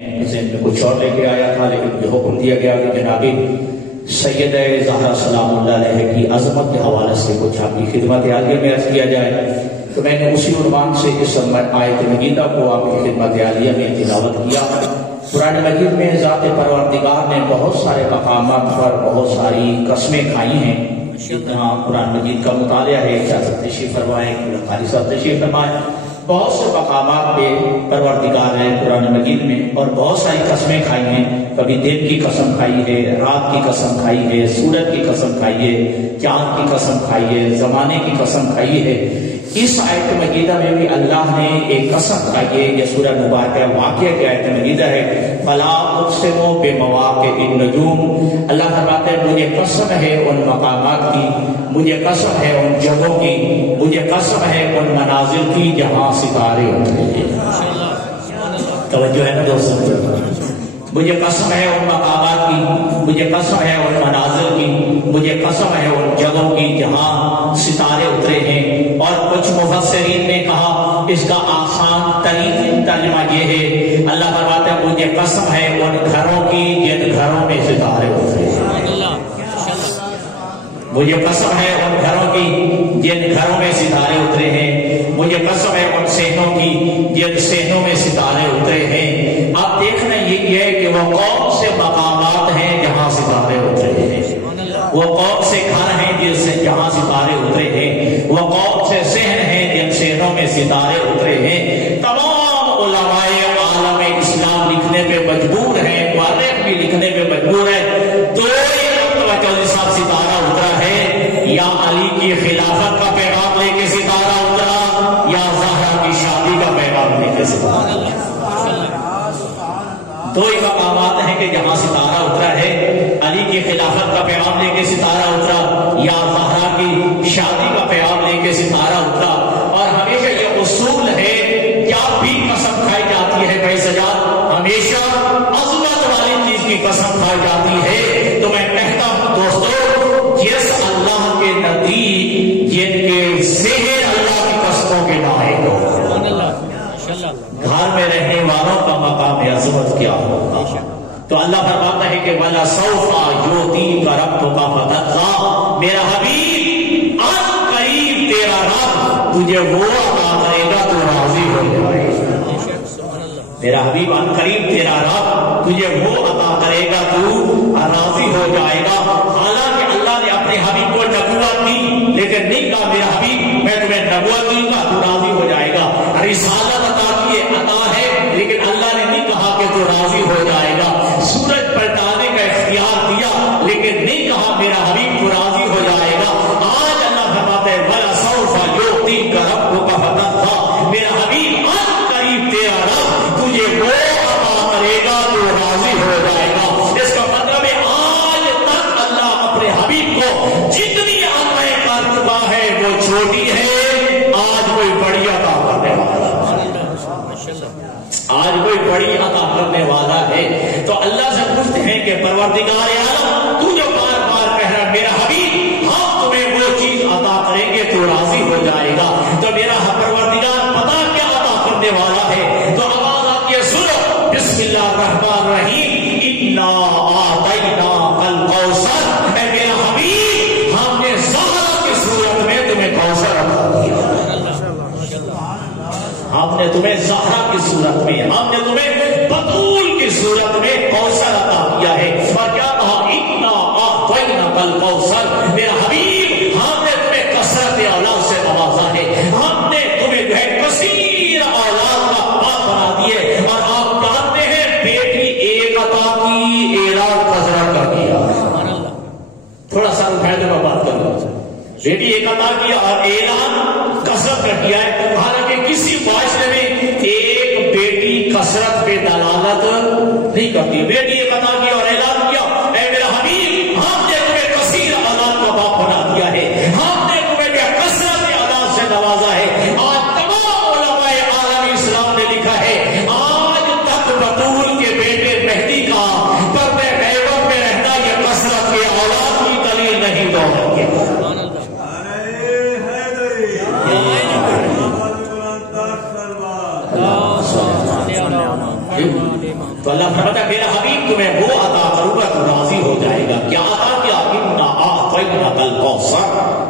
ذہن میں کچھ اور لے کے آیا تھا، لیکن مجھے حکم دیا گیا کہ جناب سیدہ زہرا سلام اللہ علیہ کی عظمت کے حوالے سے کچھ آپ کی خدمت عالیہ میں عرض کیا جائے، تو میں نے اسی عنوان سے اس آیت مجیدہ کو آپ کی خدمت عالیہ میں تلاوت کیا۔ قرآن مجید میں ذات پروردگار نے بہت سارے مقامات پر بہت ساری قسمیں کھائی ہیں۔ جہاں قرآن مجید کا مطالعہ ہے، اجازت تشریف فرمائیں، قاری صاحب تشریف فرمائیں، بہت سے مقامات پہ پروردگار ہے قرآن مجید میں، اور بہت ساری قسمیں کھائی ہیں۔ کبھی دن کی قسم کھائی ہے، رات کی قسم کھائی ہے، سورج کی قسم کھائی ہے، چاند کی قسم کھائی ہے، زمانے کی قسم کھائی ہے۔ اس آیت مجیدہ میں بھی اللہ نے ایک قسم کھائی ہے، یہ سورہ مبارکہ واقعہ کی آیت مجیدہ ہے۔ فلا اقسم بمواقع النجوم، اللہ فرماتے ہیں مجھے قسم ہے ان مقامات کی، مجھے قسم ہے ان جگہوں کی، مجھے قسم ہے ان منازل کی جہاں ستارے اترے ہیں۔ توجہ ہے نا دوستوں؟ مجھے قسم ہے ان مقامات کی، مجھے قسم ہے ان منازل کی، مجھے قسم ہے ان جگہوں کی جہاں ستارے اترے ہیں۔ اور کچھ مفسرین نے کہا اس کا آسان ترین ترجمہ یہ ہے، اللہ فرماتے ہیں مجھے قسم ہے ان گھروں کی جن گھروں میں ستارے اترے ہیں۔ مجھے قسم ہے ان گھروں کی جن گھروں میں ستارے اترے ہیں، مجھے قسم ہے ان صحنوں کی جن صحنوں میں ستارے اترے ہیں۔ اب دیکھنا یہ ہے کہ وہ کون سے مقامات ہیں جہاں ستارے اترے ہیں، وہ کون سے گھر ہیں جن سے جہاں ستارے اترے ہیں، وہ کون سے صحن ہیں جن صحنوں میں ستارے اترے ہیں۔ تمام علماء عالم اسلام لکھنے پہ مجبور ہیں، مورخ بھی لکھنے پہ مجبور ہے، دو ہی وجہ صاحب ستارہ اترا ہے، یا علی کی خلافت کا پیغام لے کے ستارہ اترا، یا زہرا کی شادی کا پیغام لے کے ستارہ اترا۔ دو ہی مقامات ہیں کہ جہاں ستارہ اترا ہے، علی کی خلافت کا پیغام لے کے ستارہ اترا، یا زہرا کی شادی کا پیغام لے کے ستارہ اترا۔ اور ہمیشہ یہ اصول ہے، جب بھی قسم کھائی جاتی ہے بھائی سجاد، ہمیشہ عظمت والی چیز کی قسم کھائی جاتی ہے، تو میں کہتا ہوں دوستو، جس اللہ کے نبی جن کے ذہن اللہ کی قسموں کے لائق ہو، گھر میں رہنے والوں کا مقام عظمت کیا ہوگا؟ تو اللہ فرماتا ہے کہ وَلَسَوْفَ يُعْطِيكَ رَبُّكَ فَتَرْضَىٰ، میرا حبیب ان قریب تیرا رب تجھے وہ عطا کرے گا تو راضی ہو جائے گا۔ میرا حبیب ان قریب تیرا رب تجھے وہ عطا کرے گا تو راضی ہو جائے گا۔ حالانکہ اللہ نے اپنے حبیب کو نبوت دی، لیکن نہیں کہا میرا حبیب میں تمہیں نبوت دوں گا تو راضی ہو جائے گا۔ رسالت عطا کی عطا ہے، لیکن اللہ نے نہیں کہا کہ تو راضی ہو جائے گا۔ سورج پلٹانے کا اختیار دیا، لیکن نہیں کہا میرا حبیب تو راضی ہو جائے گا۔ آج اللہ فرماتا ہے وَلَسَوْفَ يُعْطِيكَ رَبُّكَ فَتَرْضَىٰ، میرا حبیب ان قریب تیرا رب تجھے وہ عطا کرے گا تو راضی ہو جائے گا۔ اس کا مطلب ہے آج تک اللہ اپنے حبیب کو جتنی عطائیں کر چکا ہے وہ چھوٹی ہے، آج کوئی بڑی عطا کرنے والا ہے، آج کوئی بڑی عطا کرنے والا ہے۔ تو اللہ سے پوچھتے ہیں کہ پروردگار عالم تو جو بار بار کہہ رہا میرا حبیب ہم تمہیں وہ چیز عطا کریں گے تو راضی ہو جائے گا، تو میرا پروردگار پتا کیا عطا کرنے والا ہے؟ تو آواز آتی ہے سنو، بسم اللہ الرحمن الرحیم، انا اعطیناک الکوثر، اے میرا حبیب ہم نے زہرا کی صورت میں تمہیں کوثر عطا کیا، ہم نے تمہیں زہرا کی صورت میں، ہم نے تمہیں بطول کی صورت میں کوثر عطا کیا ہے۔ اور کیا کہا؟ انا اعطیناک الکوثر، میرا حبیب ہم نے تمہیں کثرت اولاد سے نوازا ہے، ہم نے تمہیں جو ہے کثیر اولاد کا باپ بنا دیے۔ اور آپ جانتے ہیں بیٹی ایک عطا کی، اعلان کثرت کر دیا۔ تھوڑا سا اٹھائے تو میں بات کر رہا ہوں، بیٹی ایک عطا کیا اور اعلان کثرت کر دیا ہے۔ حالانکہ کسی معاشرے میں ایک بیٹی کثرت پہ دلالت نہیں کرتی، بیٹی ایک عطا کیا اور اعلان کیا، اے میرا حبیب ہم نے تمہیں کثیر اولاد کا باپ بنا دیا ہے، ہم نے تمہیں کثرت اولاد سے نوازا ہے۔ آج تمام علماء عالم اسلام نے لکھا ہے آج تک بطول کے بیٹے مہدی کا پردے غیبت میں رہنا یہ کثرت کے اولاد کی دلیل نہیں دوڑ گے۔ اللہ فرماتا ہے میرا حبیب تمہیں وہ عطا کروں گا تو راضی ہو جائے گا. کیا عطا کیا؟ انا اعطیناک الکوثر.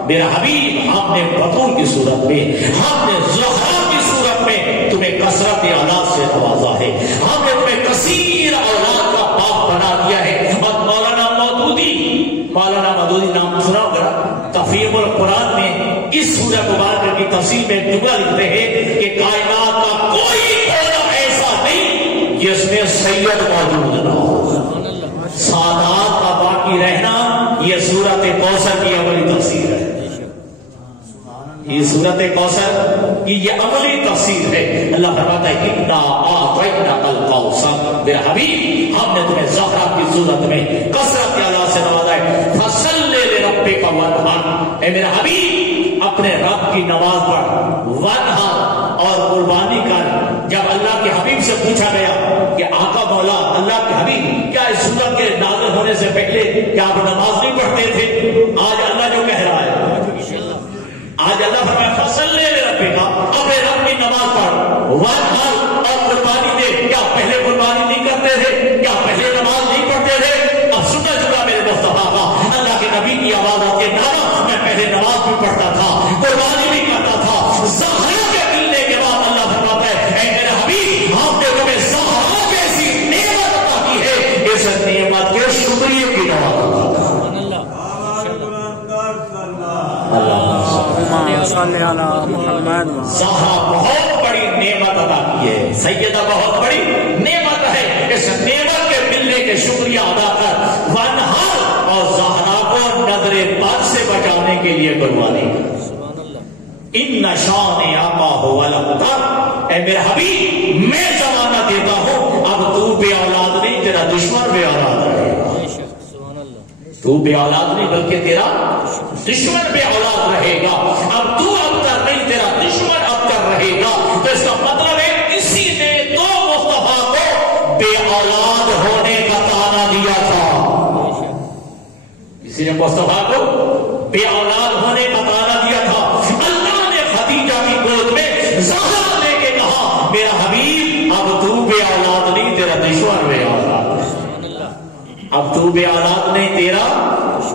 میرا حبیب ہم نے بطول کی صورت میں، ہم نے زہرا کی صورت میں تمہیں کثرت اولاد سے نوازا ہے. ہم نے تمہیں کثیر اولاد کا باپ بنا دیا ہے. اور مولانا مودودی نام سنا ہوگا، تفہیم القرآن میں اس سورۃ مبارکہ کی تفسیر میں جملہ لکھتے ہیں کہ کائنات کا کوئی کونا ایسا نہیں جس میں سید موجود نہ ہو. سادات کا باقی رہنا یہ سورۃ کوثر کی عملی تفسیر ہے. یہ سورۃ کوثر کی یہ عملی تفسیر ہے. اللہ فرماتا ہے انا اعطیناک الکوثر. میرا حبیب ہم نے تمہیں زہرا کی صورت میں کثرت اولاد سے نوازا ہے. فصلی لربک وانحر. اے میرا حبیب اپنے رب کی نماز پڑھ، وانحر اور قربانی کر. جب اللہ کے حبیب سے پوچھا گیا کہ آقا مولا اللہ کے حبیب کیا اس سورت کے نازل ہونے سے پہلے کیا آپ نماز نہیں پڑھتے تھے؟ آج اللہ جو کہہ رہا ہے، آج اللہ فرمایا فصلی لربک، اپنے رب کی نماز پڑھ، وانحر اور قربانی دے. کیا پہلے قربانی نہیں کرتے تھے؟ کیا پہلے نماز نہیں پڑھتے تھے؟ اب سننا چلا میرے مصطفیٰ کا اللہ کے نبی کی آواز آتی ہے، نانا میں پہلے نماز بھی پڑھتا تھا، قربانی بھی کرتا تھا. زہرا کے ملنے کے بعد اللہ فرماتا ہے اے میرے حبیب ہم نے تمہیں زہرا جیسی نعمت عطا کی ہے، اس نعمت کے شکریہ کی نماز ادا کرو. زہرا بہت بڑی نعمت عطا کی ہے، سیدہ بہت بڑی نعمت ہے. اس نعمت کے ملنے کے شکریہ ادا کر. وانحر اور زہرا کو نظر بد سے بچانے کے لیے قربانی کر. ان شانئک هو الابتر. اے میرے حبیب میں زمانہ دیتا ہوں اب تو بے اولاد نہیں، تیرا دشمن بے اولاد رہے گا. تو بے اولاد نہیں بلکہ تیرا دشمن بے اولاد رہے گا. اب تو ابتر نہیں، تیرا دشمن ابتر رہے گا. تو اس کا مطلب ہے کسی نے تو مصطفیٰ کو بے اولاد ہونے کا تانا دیا تھا. کسی نے مصطفیٰ کو بے اولاد ہونے کا تانا دیا تھا. اللہ نے خدیجہ کی گود میں زہرا لے کے کہا میرا حبیب اب تو بے اولاد نہیں، تیرا دشمن بے اولاد. اب تو بے اولاد نہیں، تیرا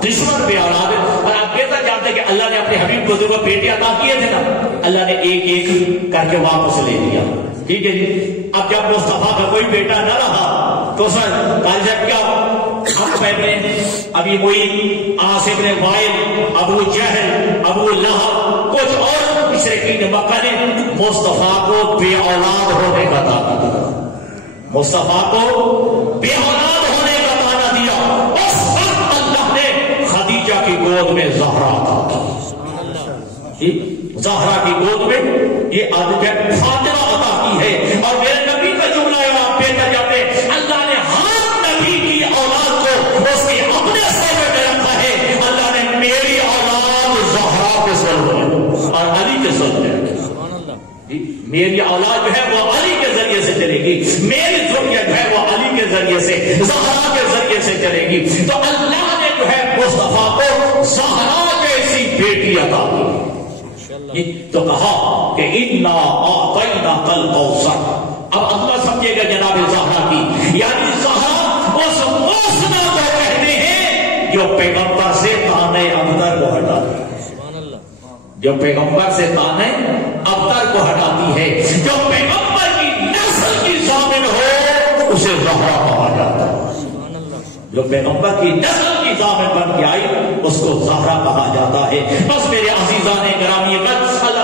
دشمن بے اولاد ہے. اور آپ کہتا جانتے کہ اللہ نے اپنے حبیب کو دو بیٹے عطا کیے تھے نا، اللہ نے ایک ایک کر کے واپس لے لیا. ٹھیک ہے جی. اب جب مصطفیٰ کا کوئی بیٹا نہ رہا تو سر کالجب کیا ابھی وہی عاص بن وائل، ابو جہل، ابو لہب، کچھ اور مشرکین مکہ نے مصطفیٰ کو بے اولاد ہونے کا تانا دیا. مصطفیٰ کو بے اولاد ہونے کا تانا دیا. اس وقت اللہ نے خدیجہ کی گود میں زہرا عطا کی. زہرا کی گود میں یہ فاطمہ عطا کی ہے. اور میرے نبی کا جملہ ہے آپ بہتر جاتے اللہ نے ہر نبی کی اولاد کو اس کے اپنے سر میں رکھا ہے. اللہ نے میری اولاد زہرا کے سر میں اور علی کے سر میں رکھی. میری اولاد جو ہے وہ علی کے ذریعے سے چلے گی، میری ذریعہ جو ہے وہ علی کے ذریعے سے، زہرا کے ذریعے سے چلے گی. تو اللہ نے جو ہے مصطفیٰ کو زہرا جیسی بیٹی عطا کی. تو کہا کہ انا اعطیناک الکوثر. اب اللہ سمجھے گا جناب زہرا کی، یعنی زہرا اس موسنا کو کہتے ہیں جو پیغمبر سے تانے ابتر کو ہٹاتی ہے. جو پیغمبر سے تانے ابتر کو ہٹاتی ہے، جو پیغمبر کی نسل کی ضامن ہو اسے زہرا کہا جاتا ہے. جو پیغمبر کی نسل کی ضامن بن کے آئی اس کو زہرا کہا جاتا ہے. بس میرے عزیزان گرامی اللہ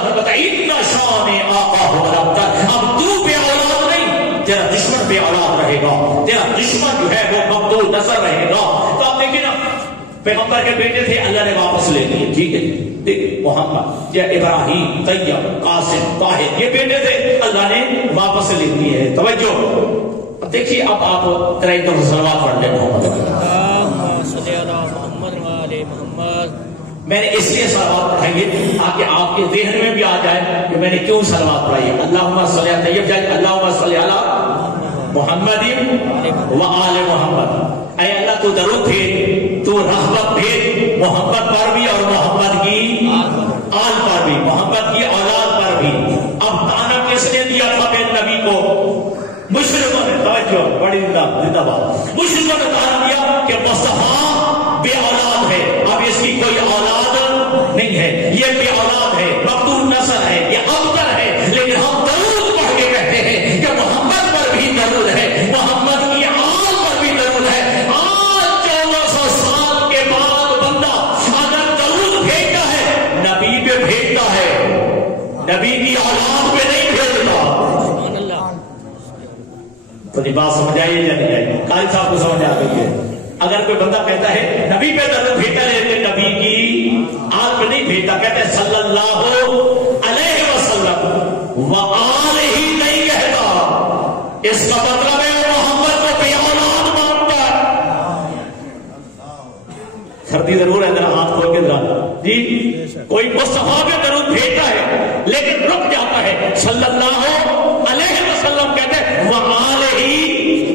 فرماتا ہے ان شانئک هو الابتر. اب تو بے اولاد نہیں، تیرا دشمن بے اولاد رہے گا. تیرا دشمن جو ہے وہ مقتول نظر رہے گا. تو آپ دیکھیں نا پیغمبر کے بیٹے تھے اللہ نے واپس لے لیے. ٹھیک ہے دیکھ محمد یا ابراہیم، طیب، قاسم، طاہر یہ بیٹے تھے اللہ نے واپس لے لیے. توجہ دیکھیے. اب آپ ترائیت و صلوات پڑھ لیں محمد. میں نے اس لیے صلوات پڑھائی ہے تاکہ آپ کے ذہن میں بھی آ جائے کہ میں نے کیوں صلوات پڑھائی ہے. اللہم صلی علی طیب جائے اللہم صلی علی محمد و آل محمد. اے اللہ تو درود بھیج، تو رحمت بھیج محمد پر بھی اور محمد کی آل پر بھی، محمد کی اولاد پر بھی. اب تانا کس نے دیا تھا میرے نبی کو؟ مشرقوں نے توجہ بڑی زندہ بات، مشرقوں نے کہا دیا کہ مصطفیٰ بے اولاد ہے، اب اس کی کوئی اولاد نہیں ہے، یہ بے اولاد ہے، مقتول نسل ہے، یہ ابتر ہے، لیکن ہم درود پڑھ کے کہتے ہیں کہ محمد پر بھی درود ہے، محمد کی آل پر بھی درود ہے۔ آج 1400 سال کے بعد بندہ اگر درود بھیجتا ہے نبی پہ بھیجتا ہے، نبی کی اولاد پہ نہیں بھیجتا۔ تو یہ بات سمجھ آئی یا نہیں آئی؟ قاری صاحب کو سمجھ آ گئی ہے؟ اگر کوئی بندہ کہتا ہے نبی پہ درود بھیجتا ہے لیکن نبی کی آل پہ نہیں بھیجتا، کہتے ہیں صلی اللہ علیہ وسلم وآلہ ہی نہیں کہتا، اس کا مطلب ہے محمد کو بے اولاد مانتا ہے۔ سردی ضرور ہے، ذرا ہاتھ کھول کے ذرا جی، کوئی مصطفیٰ پہ درود بھیجتا ہے لیکن رک جاتا ہے صلی اللہ علیہ وسلم کہتے ہیں، وآلہ ہی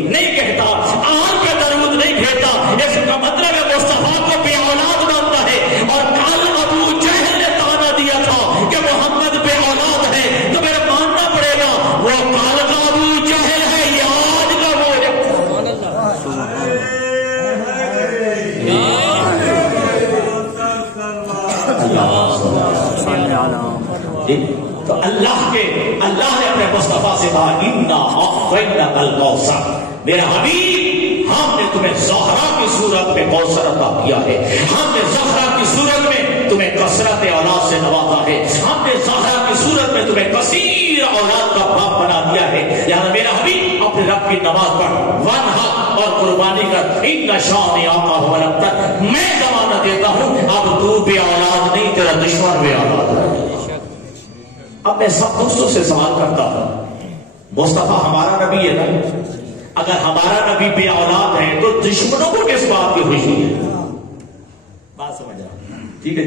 نہیں کہتا، آل پہ درود نہیں بھیجتا، اس کا مطلب ہے مصطفیٰ کو بے اولاد مانتا ہے۔ اور کل ابو جہل نے تانا دیا تھا کہ محمد بے اولاد ہے، تو میرا ماننا پڑے گا وہ کل کا ابو جہل ہے یا آج کا وہ ہے۔ تو اللہ نے اپنے مصطفیٰ سے کہا اِنَّا أَعْطَيْنَاكَ الْكَوْثَرَ، میرا حبیب ہم نے تمہیں زہرا کی صورت میں کوثر عطا کیا ہے، ہم نے زہرا کی صورت میں تمہیں کثرت اولاد سے نوازا ہے، ہم نے زہرا کی صورت میں تمہیں کثیر اولاد کا باپ بنا دیا ہے، یعنی میرا حبیب اپنے رب کی نماز پڑھ، وانحر اور قربانی کر، اِنَّ شَانِئَكَ هُوَ الْأَبْتَرُ، میں ضمانت دیتا ہوں اب تو بے اولاد نہیں، تیرا دشمن بے اولاد ہے۔ اب میں سب دوستوں سے سوال کرتا ہوں، مصطفیٰ ہمارا نبی ہے نا، اگر ہمارا نبی بے اولاد ہے تو دشمنوں کو کس بات کی خوشی ہے؟ بات سمجھ رہا، ٹھیک ہے؟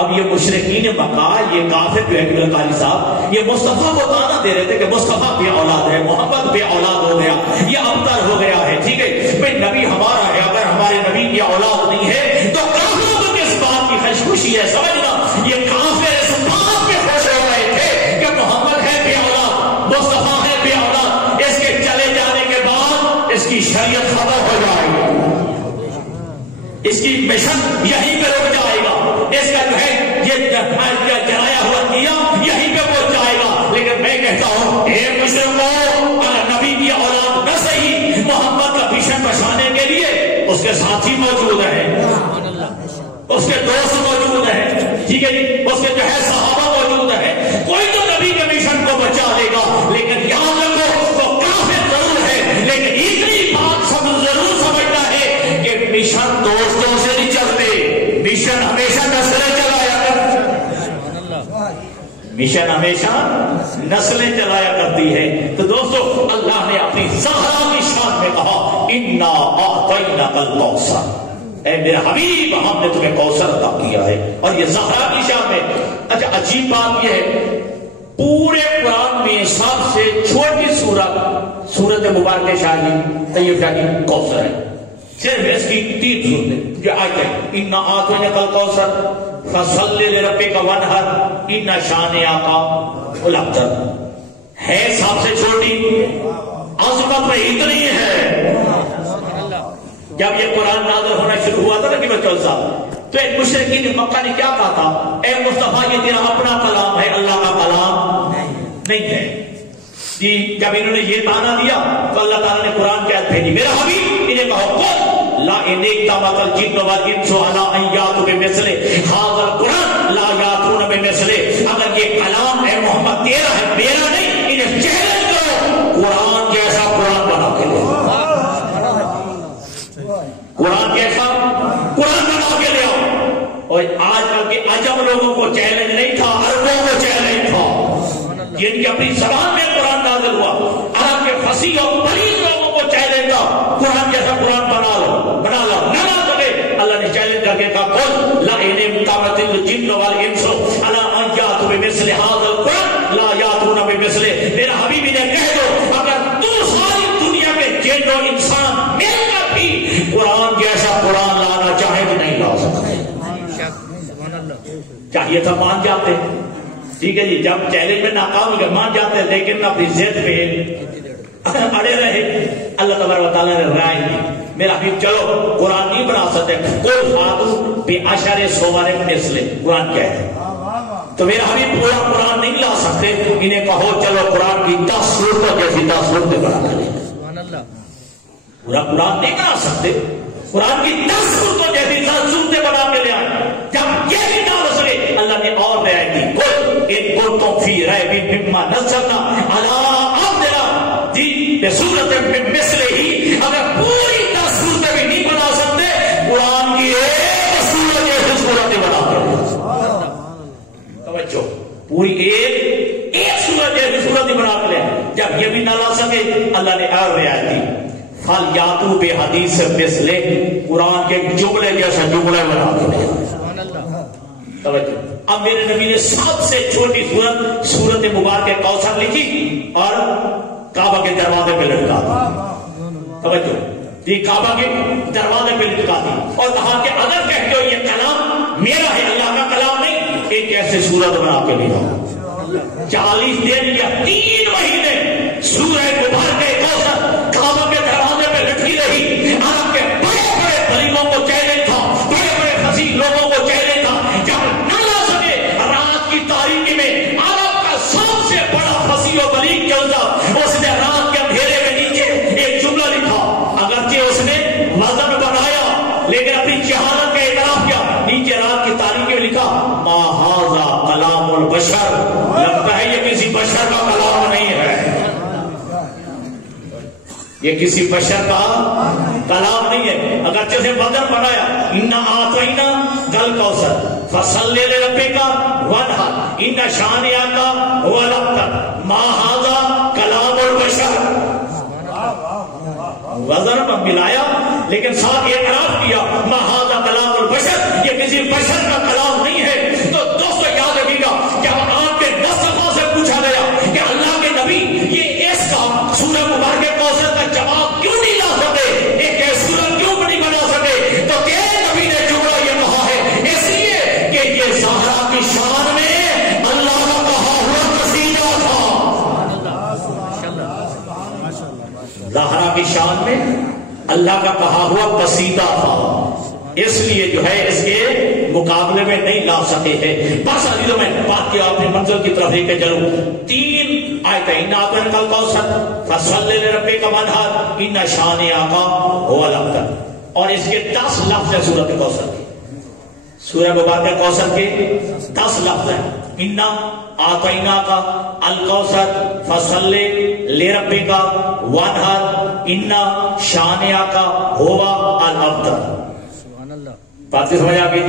اب یہ مشرکین مکہ، یہ کافر جو ہے قاری صاحب، یہ مصطفیٰ کو تانا دے رہے تھے کہ مصطفیٰ بے اولاد ہے، محمد بے اولاد ہو گیا، یہ ابتر ہو گیا ہے، ٹھیک ہے؟ بھئی نبی ہمارا ہے، اگر ہمارے نبی کی اولاد نہیں ہے تو کافروں کو کس بات کی خوشی ہے؟ سمجھنا، یہ کافر اس بات پہ خوش ہو رہے تھے کہ محمد ہے بے اولاد، مصطفیٰ ہے بے اولاد، اس کے چلے جانے کے بعد اس کی شریعت ختم ہو جائے گی، اس کی مشن یہیں پہ رک جائے گا، اس کا جو ہے یہ جلایا ہوا دیا یہیں پہ پہنچ جائے گا۔ لیکن میں کہتا ہوں اے مشرکو، اگر نبی کی اولاد نہ صحیح، محمد کا مشن بچانے کے لیے اس کے ساتھی موجود ہیں، اس کے دوست موجود ہیں، ٹھیک ہے جی، اس کے جو ہے صحابہ موجود ہیں، کوئی تو نبی کے مشن کو بچا لے گا۔ لیکن یاد رکھو وہ کافر ضرور ہے، لیکن اتنی بات سب ضرور سمجھنا ہے کہ مشن دوستوں سے نہیں چلتے، مشن ہمیشہ نسلیں چلایا کرتی، مشن ہمیشہ نسلیں چلایا کرتی ہے۔ تو دوستو اللہ نے اپنی زہرا کی شان میں کہا اِنَّا أَعْطَيْنَاكَ الْكَوْثَرَ، اے میرا حبیب ہم نے تمہیں کوثر عطا کیا ہے، اور یہ زہرا کی شان میں۔ اچھا عجیب بات یہ ہے، پورے قرآن میں سب سے چھوٹی سورت مبارکہ شاہی طیب شاہی کوثر ہے، صرف اس کی 3 صورتیں جو آیتیں، اِنَّا أَعْطَيْنَاكَ الْكَوْثَرَ فَصَلِّ لِرَبِّكَ وَانْحَرْ إِنَّ شَانِئَكَ الْأَبْتَرُ، ہے سب سے چھوٹی، عظمت میں اتنی ہے۔ جب یہ قرآن نازل ہونا شروع ہوا تھا نا کہ بچوں صاحب، تو ایک مشرکین مکہ نے کیا کہا تھا، اے مصطفیٰ یہ تیرا اپنا کلام ہے، اللہ کا کلام نہیں ہے جی۔ جب انہوں نے یہ تانا دیا تو اللہ تعالیٰ نے قرآن کی آیت بھیجی، میرا حبیب انہیں کہو قل لا ان اجتمعت الجن والانس علی ان یاتوا بمثل ھذا القرآن لا یاتون بمثلہ، اگر یہ کلام اے محمد تیرا ہے میرا نہیں، انہیں چیلنج کرو قرآن جیسا قرآن بنا کے لے، قرآن کیسا قرآن بنا کے لے آؤ۔ اور آج کل کے عجم لوگوں کو چیلنج نہیں تھا، عربوں کو چیلنج تھا، جن کی اپنی زبان میں قرآن نازل ہوا، عرب کے فصیح اور بلیغ لوگوں کو چیلنج تھا، قرآن جیسا قرآن بنا لو، نہ سکے۔ اللہ نے چیلنج کر کے کہا قل لا ان اجتمعت الجن والانس علی ان یاتوا بمثل ھذا القرآن لا یاتون بمثلہ، میرا حبیب نے کہہ دو اگر تو ساری دنیا کے جن و انسان مل کر بھی قرآن جیسا قرآن لانا چاہے تو نہیں لا سکتے، چاہیے تھا مان جاتے، ٹھیک ہے جی، جب چیلنج میں ناکام ہو گئے مان جاتے، لیکن اپنی ضد پہ اڑے رہے. اللہ تبارک و تعالیٰ نے رائے دی میرا حبیب چلو قرآن نہیں بنا سکتے, قل فاتوا بعشر سور مثلہ, قرآن کیا ہے تو میرا حبیب پورا قرآن نہیں لا سکتے, انہیں کہو چلو قرآن کی 10 سورتوں جیسی 10 سورتیں بنا لیں. پورا قرآن نہیں بنا سکتے, قرآن کی 10 سورتوں جیسی 10 سورتیں بنا کے لے آئے. جب یہ بھی نہ ہو سکے اللہ نے اور رعایت دی, قل ان کنتم فی ریب مما نزلنا علی عبدنا جی بسورۃ من مثلہ, اگر پوری 10 سورتیں بھی نہیں بنا سکتے قرآن کی ایک سورت جیسی سورتیں بنا کر توجہ, پوری ایک سورت جیسی سورت ہی بنا کر لے. جب یہ بھی نہ لا سکے اللہ نے اور رعایت دی فَلْيَأْتُوا بِحَدِيثٍ مِثْلِهِ, قرآن کے جملے جیسا جملے بنا کے. توجہ, اب میرے نبی نے سب سے چھوٹی سورت مبارک کوثر لکھی اور کعبہ کے دروازے پہ لٹکا دی. توجہ, یہ کعبہ کے دروازے پہ لٹکا دی اور کہا کہ اگر کہتے ہو یہ کلام میرا ہے اللہ کا کلام نہیں, ایک ایسے سورت بنا کے لے جاؤ. 40 دن یا 3 مہینے سورہ مبارک کوثر کعبہ کے دروازے پہ لٹکی رہی. عرب کے بڑے بڑے غریبوں کو چیلنج تھا, بڑے بڑے فصیح لوگوں کو چیلنج تھا. جب نہ لا سکے رات کی تاریکی میں عرب کا سب سے بڑا فصیح و بلیغ کون تھا, اس نے رات کے اندھیرے میں نیچے ایک جملہ لکھا. اگرچہ اس نے وزن بنایا لیکن اپنی جہالت کا اعتراف کیا. نیچے رات کی تاریکی میں لکھا ما ھذا کلام البشر, لگتا ہے یہ کسی بشر کا کلام نہیں ہے, یہ کسی بشر کا کلام نہیں ہے. اگر جیسے بدر بنایا انا آتینا کل کوثر فصلی لربک وانحر ان شانئک هو الابتر ما ھذا کلام البشر. وزن پر ملایا لیکن ساتھ اعتراف کیا ما ھذا کلام البشر, یہ کسی بشر کا کلام نہیں ہے. تو دوستو یاد رکھیے گا جب آپ کے 10 صفحوں سے پوچھا گیا کہ اللہ کے نبی یہ اس کا سورہ مبارک کوثر کا جواب کیوں نہیں لا سکتے, ایک سورت کیوں نہیں بنا سکے, تو تیرے نبی نے جملہ یہ کہا ہے اس لیے کہ یہ زہرا کی شان میں اللہ کا کہا ہوا قصیدہ تھا. زہرا کی شان میں اللہ کا کہا ہوا قصیدہ تھا, اس لیے جو ہے اس کے مقابلے میں نہیں لا سکے ہیں. بس عزیزوں میں بات کیا اپنی منزل کی طرف لے کے چلوں. 3 آیتیں ان آتن کل کوثر فصلی لربک وانحر ان شانئک هو الابتر, اور اس کے 10 لفظ ہیں سورۃ کوثر کے. سورہ مبارکہ کوثر کے 10 لفظ ہیں. انا آتیناک الکوثر فصلی لربک وانحر ان شانئک هو الابتر. بات سے سمجھ آ گئی.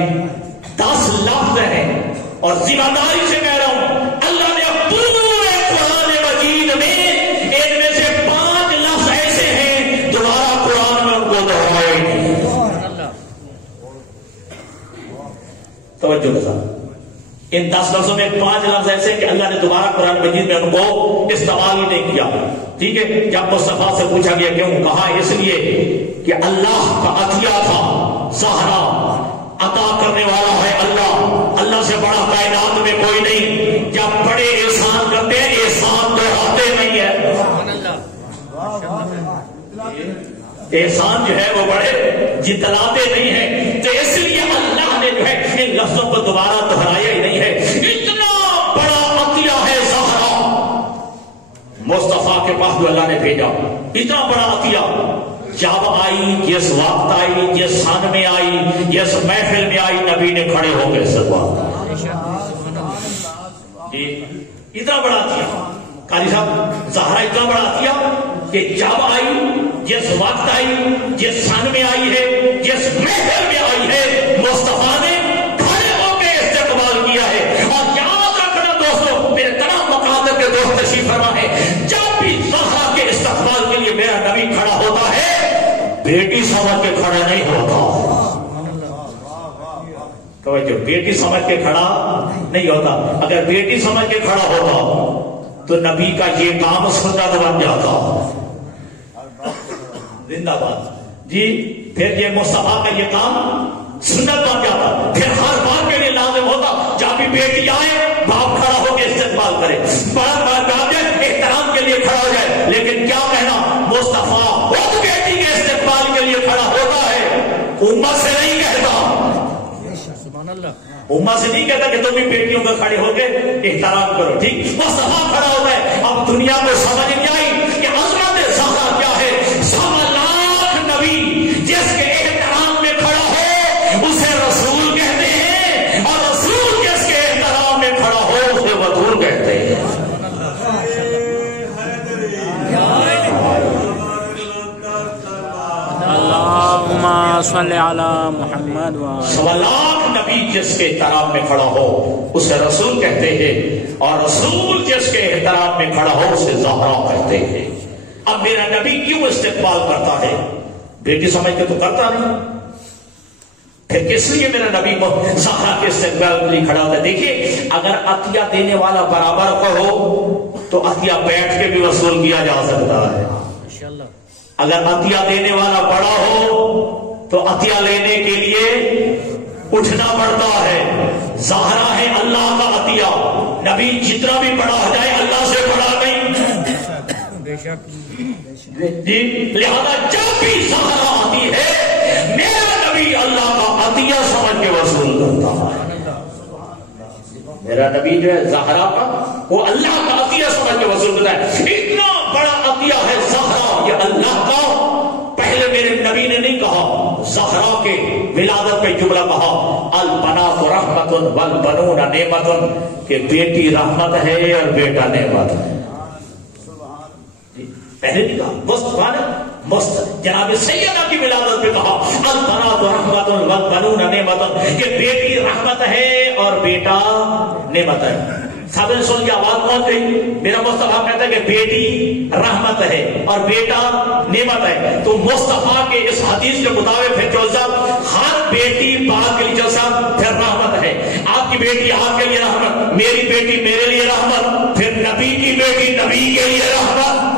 10 لفظ ہیں اور ذمہ داری سے کہہ رہا ہوں اللہ نے پورے قرآن مجید میں ان میں سے 5 لفظ ایسے ہیں دوبارہ قرآن میں ان کو دہرائے نہیں. توجہ کے ساتھ ان 10 لفظوں میں 5 لفظ ایسے کہ اللہ نے دوبارہ قرآن مجید میں ان کو استعمال ہی نہیں کیا. ٹھیک ہے, جب مصطفیٰ سے پوچھا گیا کیوں, کہا اس لیے کہ اللہ کا عطیہ تھا. زہرا عطا کرنے والا ہے اللہ, اللہ سے بڑا کائنات میں کوئی نہیں. جب بڑے احسان کرتے ہیں احسان دوہراتے نہیں ہے. احسان جو ہے وہ بڑے جتلاتے نہیں ہیں, تو اس لیے اللہ نے جو ہے ان لفظوں کو دوبارہ دہرایا ہی نہیں ہے. اتنا بڑا عطیہ ہے زہرا, مصطفیٰ کے پاس جو اللہ نے بھیجا, اتنا بڑا عطیہ. جب آئی, جس وقت آئی, جس سن میں آئی, جس محفل میں آئی, نبی نے کھڑے ہو گئے اتنا بڑا عطیہ. قاضی صاحب زہرا اتنا بڑا عطیہ کہ جب آئی, جس وقت آئی, جس سن میں آئی ہے, جس محفل میں آئی ہے, مصطفیٰ نے کھڑے ہو کے استقبال کیا ہے. اور یاد رکھنا دوستوں, میرے تمام مقامات کے دوست تشریف فرما ہے, جب بھی زہرا کے استقبال کے لیے میرا نبی کھڑا ہوتا ہے بیٹی سمجھ کے کھڑا نہیں ہوتا. توجہ, بیٹی سمجھ کے کھڑا نہیں ہوتا. اگر بیٹی سمجھ کے کھڑا ہوتا تو نبی کا یہ کام سنت بن جاتا. زندہ باد جی. پھر یہ مصطفیٰ کا یہ کام سنت بن جاتا, پھر ہر بات کے لیے لازم ہوتا جب بھی بیٹی آئے باپ کھڑا ہو کے استقبال کرے. بڑا بات احترام کے لیے کھڑا ہو جائے، لیکن کیا کہنا، مصطفیٰ خود بیٹی کے استقبال کے لیے کھڑا ہوتا ہے، امت سے نہیں کہتا، امت سے نہیں کہتا کہ تم بھی بیٹیوں کا کھڑے ہو کے احترام کرو، ٹھیک، مصطفیٰ کھڑا ہوتا ہے۔ اب دنیا کو سمجھ نہیں آئی کہ حضرت زہرا کیا ہے، 100 لاکھ نبی جس کے احترام میں کھڑا ہو اسے رسول کہتے ہیں، اور رسول جس کے احترام میں کھڑا ہو اسے بطول کہتے ہیں۔ اللہم صلی علی محمد 100 لاکھ نبی جس کے احترام میں کھڑا ہو اسے رسول کہتے ہیں، اور رسول جس کے احترام میں کھڑا ہو اسے زہرا کہتے ہیں۔ اب میرا نبی کیوں استقبال کرتا ہے؟ بیٹی سمجھ کے تو کرتا نہیں، پھر کس لیے میرا نبی زہرا کے استقبال کے لیے کھڑا ہوتا ہے؟ دیکھیے، اگر عطیہ دینے والا برابر کا ہو تو عطیہ بیٹھ کے بھی وصول کیا جا سکتا ہے، اگر عطیہ دینے والا بڑا ہو تو عطیہ لینے کے لیے اٹھنا پڑتا ہے۔ زہرا ہے اللہ کا عطیہ، نبی جتنا بھی بڑا ہو جائے اللہ سے بڑا نہیں، بے شک جی، لہذا جب بھی زہرا آتی ہے میرا نبی اللہ کا عطیہ سمجھ کے وصول کرتا ہے۔ میرا نبی جو ہے زہرا کا وہ اللہ کا عطیہ سمجھ کے وصول کرتا ہے۔ اتنا بڑا عطیہ ہے زہرا، یہ اللہ کا۔ پہلے میرے نبی نے نہیں کہا زہرا کے ولادت پہ جملہ کہا البنات رحمت والبنون نعمت، کہ بیٹی رحمت ہے اور بیٹا نعمت ہے۔ پہلے نہیں کہا، جناب سیدہ کی ولادت پہ کہا البنات رحمت والبنون نعمت، کہ بیٹی رحمت ہے اور بیٹا نعمت ہے۔ سب نے سن کے آواز پہنچ گئی، میرا مصطفیٰ کہتا ہے کہ بیٹی رحمت ہے اور بیٹا نعمت ہے۔ تو مصطفیٰ کے اس حدیث کے مطابق پھر جو صاحب ہر بیٹی باپ کے لیے جو صاحب پھر رحمت ہے۔ آپ کی بیٹی آپ کے لیے رحمت، میری بیٹی میرے لیے رحمت، پھر نبی کی بیٹی نبی کے لیے رحمت۔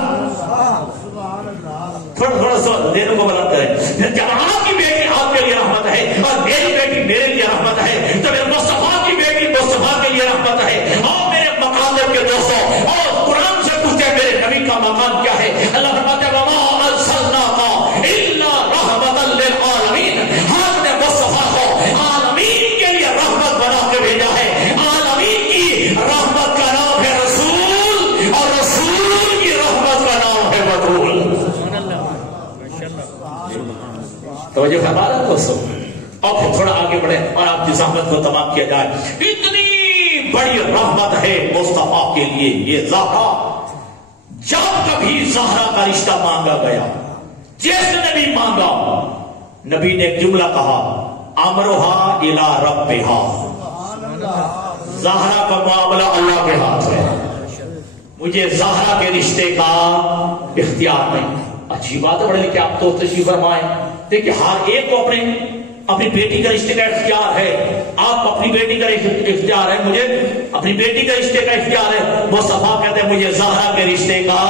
تھوڑا سا دینوں کو بلند کریں، جب آپ کی بیٹی آپ کے لیے رحمت ہے اور میری بیٹی میرے لیے رحمت ہے تو میرے مصطفیٰ کی بیٹی مصطفیٰ کے لیے رحمت ہے۔ اور میرے مقاصد کے دوستوں، اور قرآن سے پوچھتے میرے نبی کا مقام کیا ہے؟ اللہ فرماتا ہے وَمَا أَرْسَلْنَاكَ إِلَّا رَحْمَةً لِّلْعَالَمِينَ، ہم نے مصطفیٰ کو عالمین کے لیے رحمت بنا کے بھیجا ہے۔ عالمین کی رحمت کا نام ہے رسول، اور رسول کی رحمت کا نام ہے بطول۔ توجہ فرما رہے ہیں دوستوں، اور پھر تھوڑا آگے بڑھے اور آپ کی زحمت کو تمام کیا جائے۔ اتنی بڑی رحمت ہے مصطفیٰ کے لیے یہ زہرا۔ جب کبھی زہرا کا رشتہ مانگا گیا، جس نے بھی مانگا، نبی نے ایک جملہ کہا امرها الى ربها، زہرا کا معاملہ اللہ کے ہاتھ ہے، مجھے زہرا کے رشتے کا اختیار نہیں۔ اچھی بات ہے، بڑے کہ آپ تو تشریف فرمائیں۔ دیکھیں ہر ایک کو اپنی بیٹی کا رشتے کا اختیار ہے، آپ اپنی بیٹی کا اختیار ہے، مجھے اپنی بیٹی کا رشتے کا اختیار ہے۔ مصطفیٰ کہتے ہیں مجھے زہرا کے رشتے کا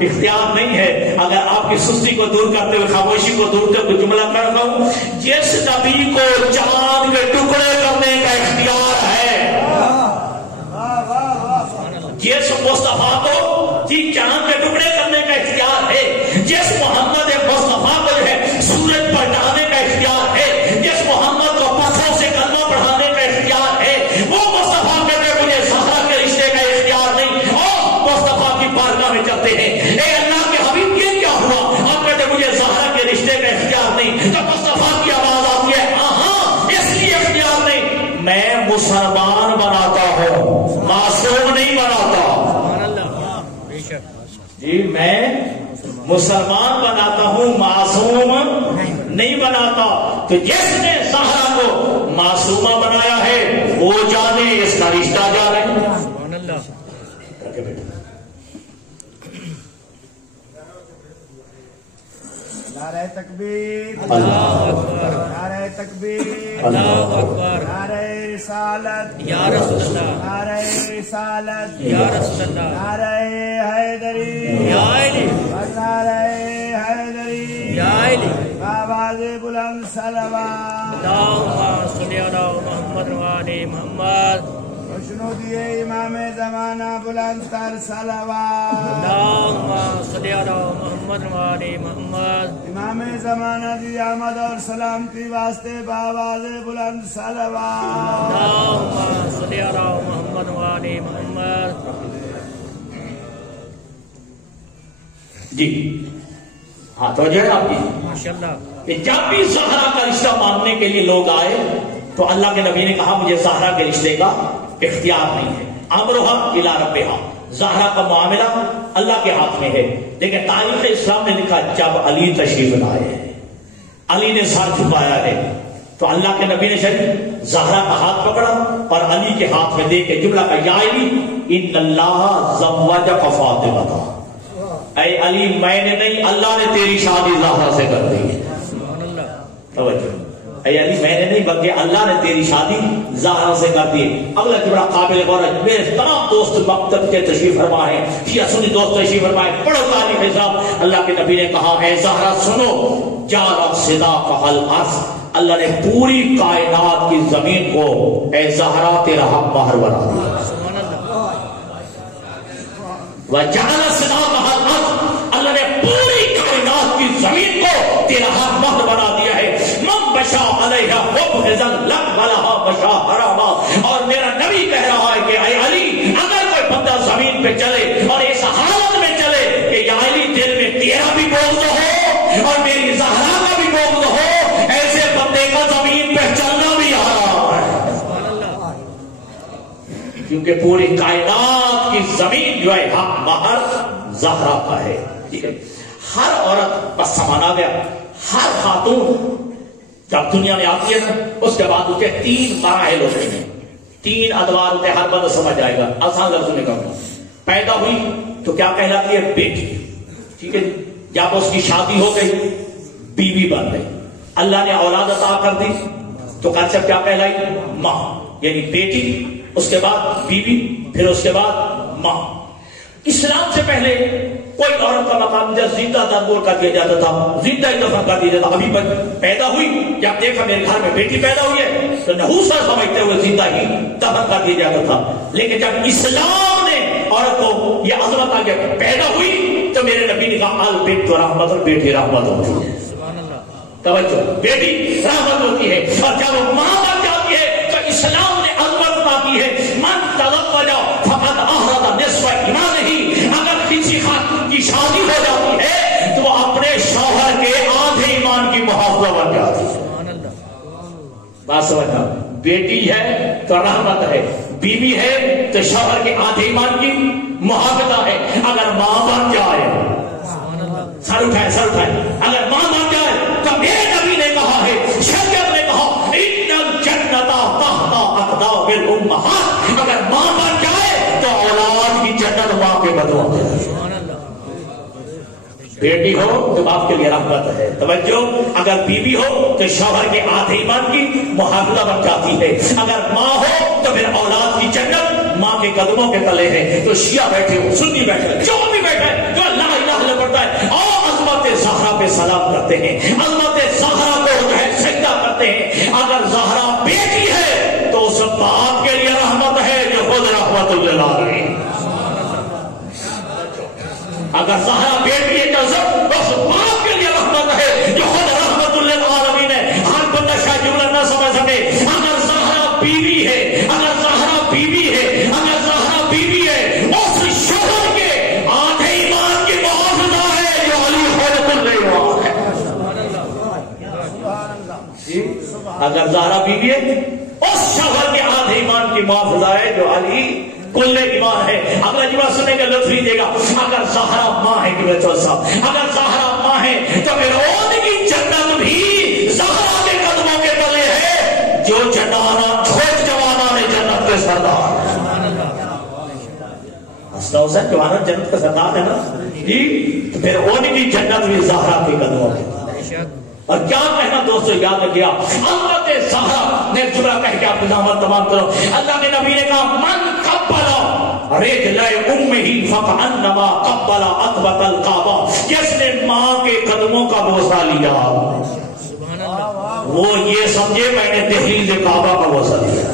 اختیار نہیں ہے۔ اگر آپ کی سستی کو دور کرتے ہوئے، خاموشی کو دور کرتے ہوئے جملہ کر رہا ہوں، جس نبی کو چاند کے ٹکڑے کرنے کا اختیار ہے، جس مصطفیٰ کو جی چاند کے ٹکڑے کرنے کا اختیار ہے، جس محمد مصطفیٰ کو جو ہے سورج پلٹانے کا اختیار ہے، جس محمد کو پتھروں سے کلمہ پڑھانے کا اختیار ہے، وہ مصطفیٰ کہتے ہیں مجھے زہرا کے رشتے کا اختیار نہیں، اور مصطفیٰ کی بارگاہ میں چلتے ہیں، اے اللہ کے حبیب یہ کیا ہوا؟ آپ کہتے ہیں مجھے زہرا کے رشتے کا اختیار نہیں، تو مصطفیٰ کی آواز آتی ہے ہاں اس لیے اختیار نہیں، میں مسلمان بناتا ہوں، معصوم نہیں بناتا جی، میں مسلمان بناتا ہوں، معصوم نہیں بناتا۔ تو جس نے زہرا کو معصومہ بنایا ہے وہ جانے اس کا رشتہ جانے۔ نعرہ تکبیر، اللہ اکبر، نعرہ تکبیر، اللہ اکبر، نعرہ رسالت یا رسول اللہ، نعرہ رسالت یا رسول اللہ، نعرہ حیدری یا علی، نعرہ حیدری یا علی، آواز بلند صلوات، اللہم صلی علی محمد و آل محمد۔ روشن محمودی امام زمانہ بلند تر صلوات اللہم صلی علی محمد و آل محمد امام زمانہ دی آمد اور سلامتی واسطے بآواز بلند صلوات اللہم صلی علی محمد و آل محمد جی ہاں تو جو ہے آپ کی ماشاءاللہ کہ جب بھی زہرا کا رشتہ ماننے کے لیے لوگ آئے تو اللہ کے نبی نے کہا مجھے زہرا کے رشتے کا اختیار نہیں ہے، امرھا الی ربھا، زہرا کا معاملہ اللہ کے ہاتھ میں ہے۔ لیکن تاریخ اسلام نے لکھا جب علی تشریف لائے ہیں، علی نے سر جھکایا ہے، تو اللہ کے نبی نے شریف زہرا کا ہاتھ پکڑا اور علی کے ہاتھ میں دے کے جملہ کا یا علی ان اللہ زوجک فاطمہ، اے علی میں نے نہیں اللہ نے تیری شادی زہرا سے کر دی ہے۔ سبحان اللہ توجہ، اے علی میں نے نہیں بلکہ اللہ نے تیری شادی زہرا سے کر دی۔ اگلا جملہ قابل غور ہے، میرے تمام دوست مکتب کے تشریف فرما ہے، شیعہ سنی دوست تشریف فرمائے، پڑھو تاریخ حساب۔ اللہ کے نبی نے کہا اے زہرا سنو، جارا صداقہ الارض، اللہ نے پوری کائنات کی زمین کو اے زہرا تیرا حق مہر بنا دیا۔ سبحان اللہ وجعل صداقہ الارض، اللہ نے پوری کائنات کی زمین کو تیرا حق مہر بنا دیا ہے۔ من بشا علیہا مبغضا لقبلہا بشا حراما، اور میرا نبی کہہ رہا ہے کہ اے علی اگر کوئی بندہ زمین پہ چلے اور اس حالت میں چلے کہ یا علی دل میں تیرا بھی بغض ہو اور میری زہرا کا بھی بغض ہو، ایسے بندے کا زمین پہ چلنا بھی حرام ہے، سبحان اللہ کیونکہ پوری کائنات کی زمین جو ہے حق مہر زہرا کا ہے۔ ٹھیک ہے، ہر عورت بس سمانا گیا، ہر خاتون جب دنیا میں آتی ہے نا اس کے بعد اسے 3 مراحل ہوتے ہیں، 3 ادوار ہوتے ہیں، ہر بندہ سمجھ جائے گا، آسان لفظوں میں کہوں گا۔ پیدا ہوئی تو کیا کہلاتی ہے؟ بیٹی، ٹھیک ہے، جب اس کی شادی ہو گئی بیوی بن گئی، اللہ نے اولاد عطا کر دی تو کنسپٹ کیا کہلائی؟ ماں، یعنی بیٹی، اس کے بعد بیوی، پھر اس کے بعد ماں۔ اسلام سے پہلے کوئی عورت کا مقام جب زندہ درگور کر دیا جاتا تھا، زندہ ہی دفن کر دیا جاتا۔ ابھی پیدا ہوئی، جب دیکھا میرے گھر میں بیٹی پیدا ہوئی ہے تو نحوست سمجھتے ہوئے زندہ ہی دفن کر دیا جاتا تھا۔ لیکن جب اسلام نے عورت کو یہ عظمت آگے پیدا ہوئی تو میرے نبی نے کہا البنت رحمت، اور بیٹی رحمت ہوتی ہے۔ سبحان اللہ توجہ، بیٹی رحمت ہوتی ہے، اور جب وہ ماں بن جاتی ہے تو اسلام نے عظمت پاتی ہے۔ من تزوج فقد احرز نصف ایمانہ، اگر کسی خاتون کی شادی ہو جاتی ہے تو اپنے شوہر کے آدھے ایمان کی محافظہ بن جاتی ہے۔ سبحان اللہ بات سمجھنا، بیٹی ہے تو رحمت ہے، بیوی ہے تو شوہر کے آدھے ایمان کی محافظہ ہے۔ اگر ماں بن جائے، سبحان اللہ سر اٹھائے سر اٹھائے، اگر ماں بن جائے تو میرے نبی نے کہا ہے، شریعت نے کہا ان الجنت تحت اقدام الامہات، اگر ماں بن جائے تو اولاد کی جنت ماں کے بدوا میں ہے۔ سبحان اللہ بیٹی ہو تو باپ کے لیے رحمت ہے۔ توجہ، اگر بیوی ہو تو شوہر کے آدھے ایمان کی محافظہ بن جاتی ہے۔ اگر ماں ہو تو پھر اولاد کی جنت ماں کے قدموں کے تلے ہے۔ تو شیعہ بیٹھے ہو، سنی بیٹھے ہو، جو بھی بیٹھے جو لا الہ الا پڑھتا ہے اور عظمت زہرا پہ سلام کرتے ہیں، عظمت زہرا کو جو ہے سجدہ کرتے ہیں۔ اگر زہرا بیٹی ہے تو اس باپ کے لیے رحمت ہے جو خود رحمت للعالمین۔ اگر زہرا بیٹی ہے تو اس باپ کے لیے رحمت ہے جو خود رحمت للعالمین ہے۔ ہر بندہ شاید جملہ نہ سمجھ سکے، اگر زہرا بیوی ہے، اگر زہرا بیوی ہے، اگر زہرا بیوی ہے، اس شوہر کے آدھے ایمان کی محافظہ ہے جو علی خیرت اللہ ہے۔ اگر زہرا بیوی ہے اس شوہر کے آدھے ایمان کی محافظہ ہے جو علی کل ایمان ہے۔ اگلا جملہ سننے کا لطف دے گا، اگر زہرا ماں ہے کہ صاحب، اگر زہرا ماں ہے تو پھر ان کی جنت بھی زہرا کے قدموں کے تلے ہے جو جوانان جنت کے سردار۔ حسن جوانان جنت کا سردار ہے نا جی، تو پھر ان کی جنت بھی زہرا کے قدموں کے تلے۔ اور کیا کہنا دوستو، یاد رکھیا حضرت زہرا نے جملہ کہہ کے آپ کی زحمت تمام کرو۔ اللہ کے نبی نے کہا من قبلا رجل امہ فکأنما قبل عتبۃ الکعبہ، جس نے ماں کے قدموں کا بوسہ لیا سبحان اللہ وہ یہ سمجھے میں نے دہلیز کعبہ کا بوسہ لیا۔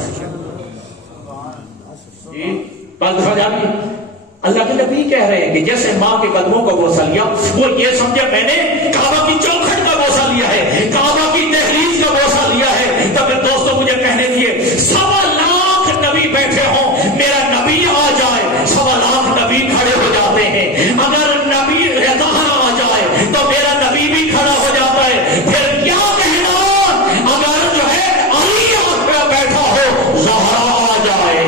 اللہ کے نبی کہہ رہے ہیں کہ جیسے ماں کے قدموں کو بوسہ لیا، وہ یہ سمجھے میں نے کعبہ کی چوکھٹ کا بوسہ لیا ہے، کعبہ کی دہلیز کا بوسہ لیا ہے۔ تو پھر دوستوں مجھے کہنے دیے 1.25 لاکھ نبی بیٹھے ہوں، میرا نبی آ جائے 1.25 لاکھ نبی کھڑے ہو جاتے ہیں، اگر نبی زہرا آ جائے تو میرا نبی بھی کھڑا ہو جاتا ہے۔ پھر کیا کہنا اگر جو ہے علی بیٹھا ہو زہرا آ جائے،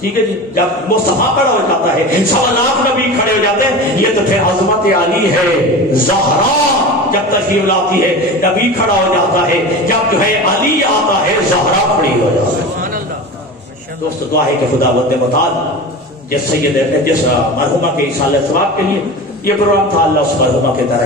ٹھیک ہے جی، جب مصطفیٰ کھڑا ہو جاتا ہے 1.25 لاکھ نبی کھڑے ہو جاتے ہیں، یہ تو پھر عظمت علی ہے۔ زہرا جب تشریف لاتی ہے نبی کھڑا ہو جاتا ہے، جب جو ہے علی آتا ہے زہرا کھڑی ہو جاتا ہے۔ دوست دعا ہے کہ خدا بند متعال جس مرحومہ کے ایصال ثواب کے لیے یہ پروگرام تھا، اللہ اس مرحومہ کے درجے